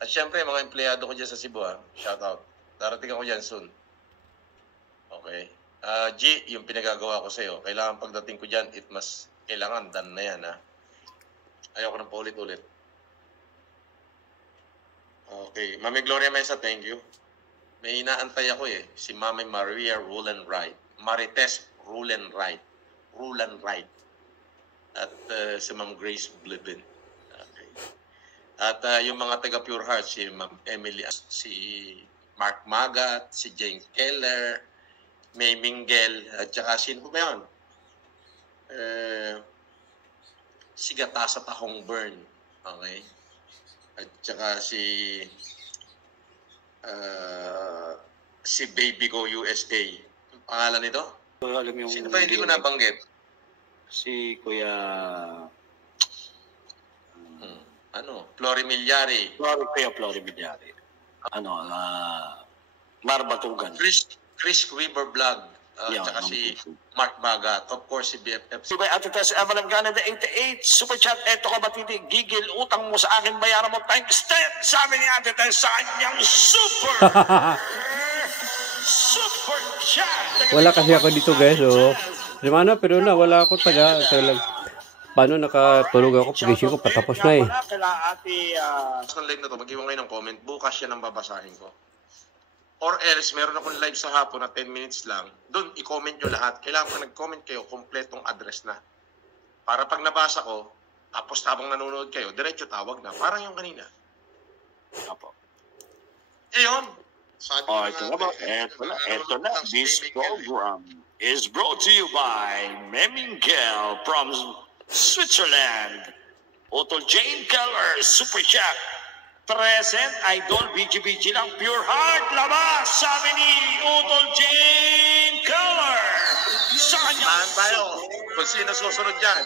At syempre, mga empleyado ko dyan sa Cebu, shout out. Darating ako dyan soon. Okay. G, yung pinagagawa ko sa'yo, kailangan pagdating ko dyan, kailangan done na yan, ha? Ayoko nang paulit-ulit. Okay. Mami Gloria Mesa, thank you. May inaantay ako si Mami Maria Rulan Wright. Marites Rulan Wright. Rulan Wright. At si Ma'am Grace Blibin. Okay. At yung mga taga Pure Heart, si Ma'am Emily, si Mark Magat, si Jane Keller, May Mingel, at saka sino ba yun? Si Gatasa Tahong Burn. Okay. At saka si Baby Go USA. Ang pangalan nito? Alam yung sino ba hindi ko nabanggit? Si Kuya Flory Milyari. Kuya Flory Milyari. Marbatugan. Chris Weaver Vlog. Tsaka si Mark Magat. Of course, si BFF. Si Ate Tess Evelyn Canada 88. Super chat. Eto ka batiti. Gigil utang mo sa akin. Bayaran mo times 10. Sabi ni Ate Tess sa kanyang super. Super chat. Wala kasi ako dito guys. Rimana, pero wala ako taga. Paano nakatulog ako? Pagising ko, patapos na Sa live na to, mag-iwan kayo ng comment. Bukas yan ang babasahin ko. Or else, meron akong live sa hapon na 10 minutes lang. Doon, i-comment nyo lahat. Kailangan ko nag-comment kayo, kompletong address na. Para pag nabasa ko, tapos habang nanonood kayo, diretso tawag na. Parang yung kanina. Apo. Yun. Ito na. This program is brought to you by Memingel from Switzerland. Otol Jane Keller, Super Chat. Present, Idol, BG lang, Pure Heart, labas, sabi ni Otol Jane Keller. Sa kanya. Tayo. Kung sino susunod dyan.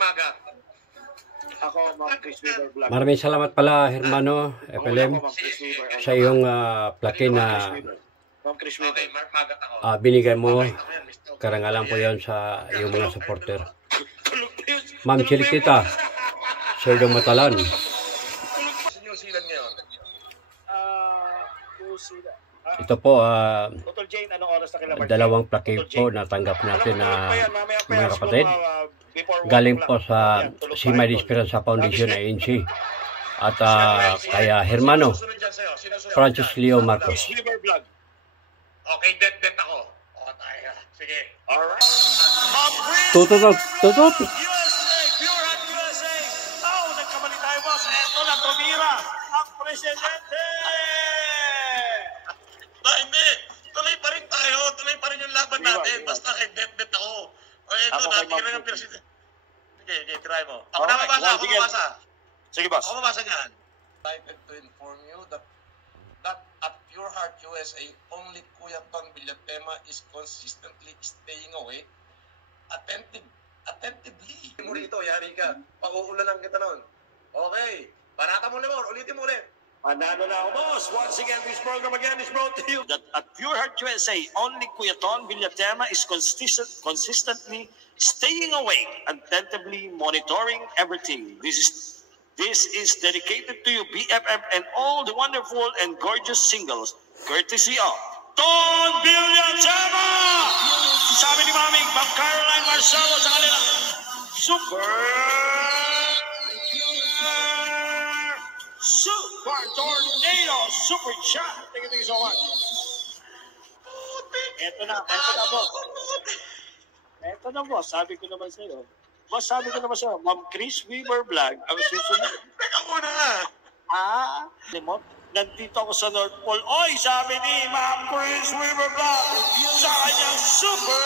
Maga. Ako, Ma'am Chris Weaver Vlog. Maraming salamat pala, Hermano FLM, sa iyong plake na binigay mo. Karangalan po yan sa iyong mga supporter. Ma'am Chilikita, Sir Dong Matalan. Ito po, dalawang plake po na tanggap natin na mga kapatid. Galing po sa Simay Esperanza Foundation ANC. At kaya Hermano Francis Leo Marcos. Okay, dead ako. O, tayo. Sige. Alright. Tutot. USA! Pure Heart USA! Oh, nagkamali tayo, boss. Eto na, tumira ang presidente! Hindi. Tuloy pa rin tayo. Tuloy pa rin yung laban natin. Basta kay dead ako. O, eto, natira ng presidente. Sige, try mo. Ako na mabasa. Sige, boss. Ako mabasa niyan. I'd like to inform you that at Pure Heart USA, only Kuya Ton Villatema is consistently staying away attentively. Mo rito, yari ka. Pag-uulanan kita nun. Okay. Panata mo naman. Ulitin mo ulit. Panalo na ako, boss. Once again, this program again is brought to you. That at Pure Heart USA, only Kuya Ton Villatema is consistently staying awake, attentively monitoring everything. This is dedicated to you, BFF, and all the wonderful and gorgeous singles, courtesy of Ton Villatema! Sabi ni Mami, Ma'am Caroline Marcelo sa kanila, Super Tornado, Super Chat. Thank you so much. Eto na, boss. Eto na, boss. Sabi ko naman sa'yo. Boss, sabi ko naman sa'yo, Ma'am Chris Weaver Vlog, ang susunod. Teka muna nga. Limot, nandito ako sa North Pole. Oy, sabi ni Ma'am Chris Weaver Vlog, sa kanyang Super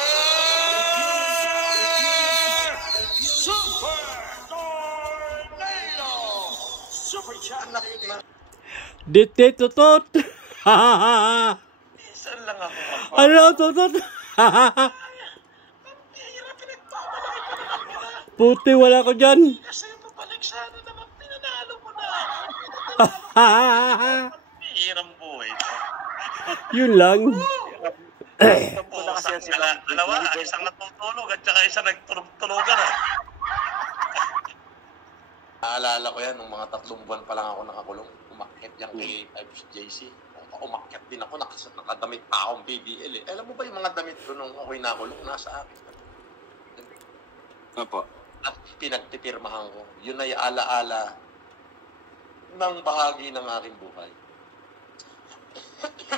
Tornado, Super Chat. Tutot. Saan lang ako? Ano, tutot? Puti, wala ko dyan. Kasi mabalik sana naman pinanalo mo na. Hirang buhay. Yun lang. Dalawa, isang natutulog at saka isang nagtulog-tulogan. Naalala ko yan, nung mga 3 buwan pa lang ako nakakulong. Umakyat yan kay FJC. Umakyat din ako, nakadamit pa akong PDL eh. Alam mo ba yung mga damit ko nung ako'y nakulong? Nasa akin. Opo. At pinagpipirmahan ko. Yun ay alaala ng bahagi ng aking buhay.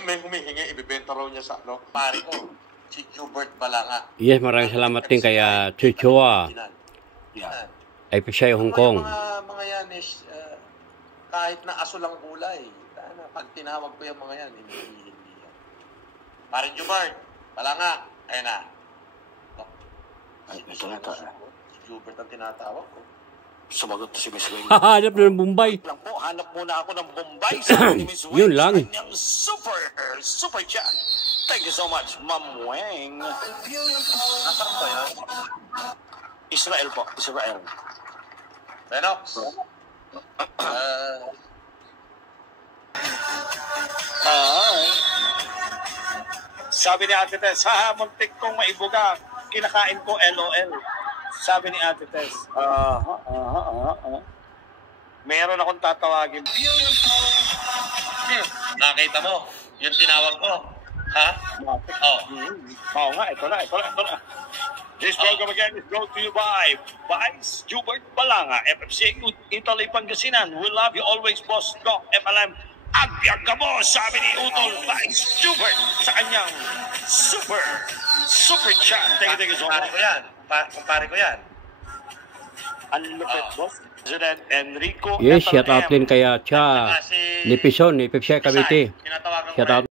May humihingi, ibibenta raw niya sa ano. Pare ko, si Hubert Balanga. Yes, maraming salamat din kay Chuchua. Yan. Ay siya Hong Kong. Mga yan is, kahit na aso lang kulay, pag tinawag ko yung mga yan, hindi yan. Pare Hubert Balanga, ayun na. Ay, ito na ito. Si Hubert ang tinatawag ko. Sumagot si Miss Wing. Hanap na ng Bombay. Lang po, hanap muna ako ng Bombay sa Miss Wing. Yun lang. Kanyang super chat. Thank you so much, Ma'am Weng. Nasaan ba yan? Israel po, Israel. Benox. Sabi ni Ate Tess, muntik kong maibuga. Kinakain ko LOL. Sabi ni Ate Tess. Meron akong tatawagin. Nakita mo, yung tinawag ko. Ha? Oh. Oo nga, ito na. This program again is brought to you by Vice Hubert Balanga, FFC Italy Pangasinan. We love you always, Boss Doc FLM. Agbyag ka mo, sabi ni Utol Vice Hubert sa kanyang super chat. Thank you so much. Kumpare ko yan. Unlimited, boss. President Enrico. Yes, shout out din kaya Cha. Ni Pison, ni Pepsi Cavite. Tinatawagan ko Shout out.